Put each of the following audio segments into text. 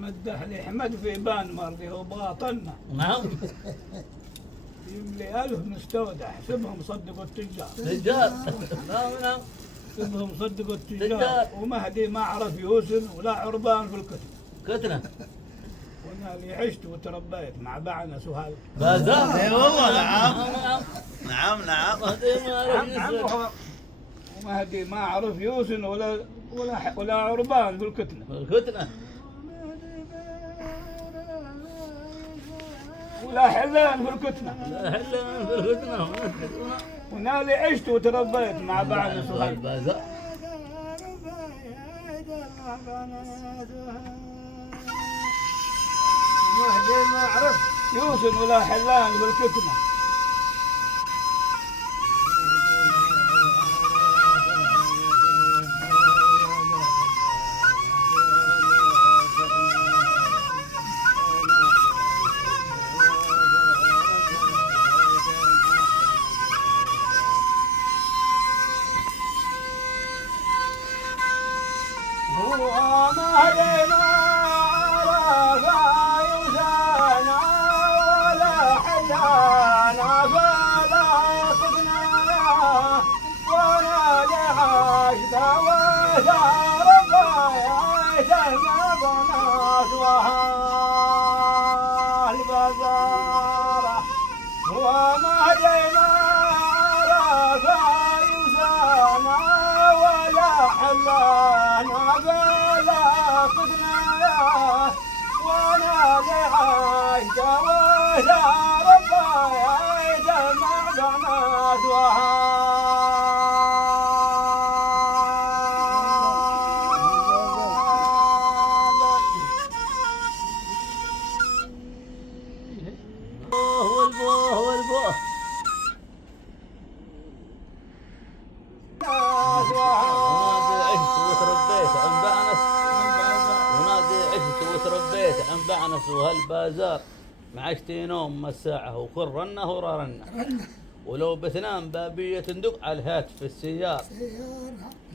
مدح لي احمد في بان مرضي هو باطلنا. نعم. يملي 1000 مستودع حسبهم صدقوا التجار. تجار. نعم نعم. حسبهم صدقوا التجار. ومهدي ما عرف يوزن ولا عربان في الكتب. كتنا. وانا اللي عشت وتربيت مع بعنس وهذا. بازار. اي والله. نعم نعم. نعم. نعم. ومهدي ما عرف يوزن ولا عربان في الكتنة. كتنا. ولا حلان في الكتنة. حلان في الكتنة. وانا اللي عشت وتربيت مع بعنس وهذا. بازار. مهدي ما عرف يوزن ولا حلان في الكتنة. بعنس وهالبازار معشتي نوم مساعه وكل رنه وررنه ولو باثنان بابية تندق على الهاتف في السيارة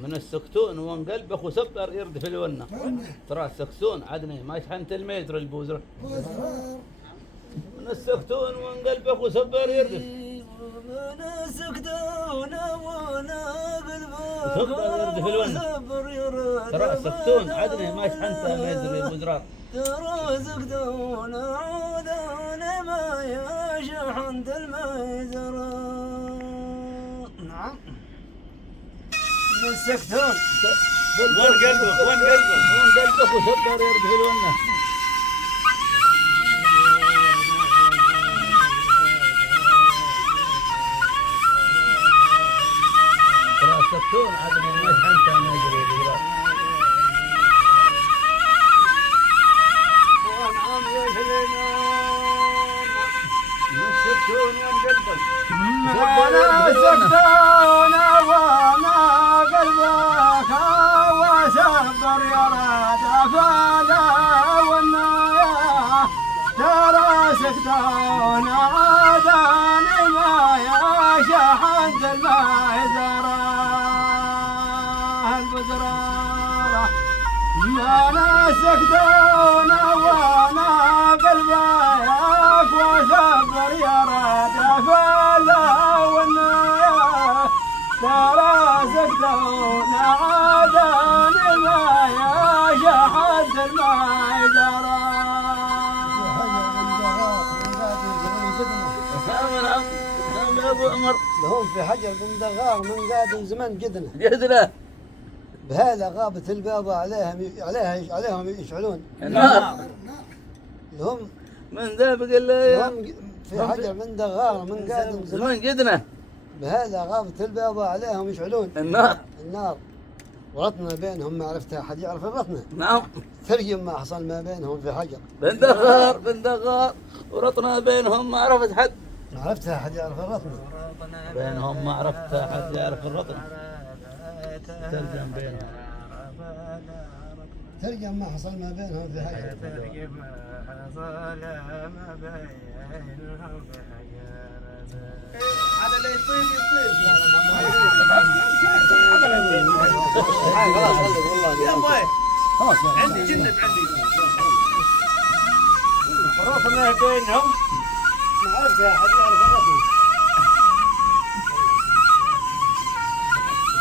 من السكتون وانقلبك وسبر يرد في الونة. ترى السكتون عدني ما شحنت المتر البوزر من السكتون وانقلبك وسبر يرد من السكتون يرد في الونة. ترى السكتون عدني ما شحنت المتر البوزر ترى سكتون عودان ما يشحنت الميزرة. نعم. من السكتون. وين قلبك وسبر يرد في الونة. ترى السكتون عدني ما شحنت المتر البوزر السكتون وانقلبك. وانا سكتون وانا قلبك وسبر يراد فلا والنايا. ترى سكتون عاداني ما يشحنت المعذرة البزرارة. وانا سكتون وانا قلبك وسبر يراد فلا والنايا. ترى سكتون عاداني ما يشحنت المعذرة. يا ابو عمر لهم في حجر من دغار من قادم زمن جدنا جدنا بهذا غابت البابا عليهم يشعلون النار لهم من ذا بقول له لهم في حجر من دغار من قادم زمان جدنا بهذا غابت البابا عليهم يشعلون النار ورطنا بينهم ما عرفتها حد يعرف الرطنة. نعم. ترجم ما حصل ما بينهم في حجر بن دغار ورطنا بينهم ما عرفت حد. ما عرفتها حد يعرف الرطنة بينهم ما عرفتها حد يعرف الرطنة. ترجم بينهم ترجم ما حصل ما بينهم في حجر. ترجم ما حصل ما بينهم في حجر. هذا اللي يطيب خلاص والله يا ابوي عندي جنب عندي بينهم ما عرفتها حد يعرف الرسم.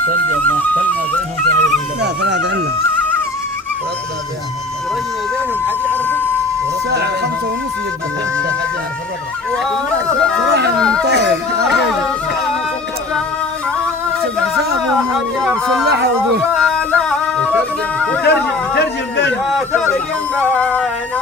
ترجمة خلنا بينهم في عيد لا ثلاثة إلا ورطنا بينهم ورجنا بينهم حد يعرف الساعة 5:30 يبدأ. حد يعرف الربع صراحة من طاير حسابهم وسلحوا ودول. يترجم بينهم بينهم في عيد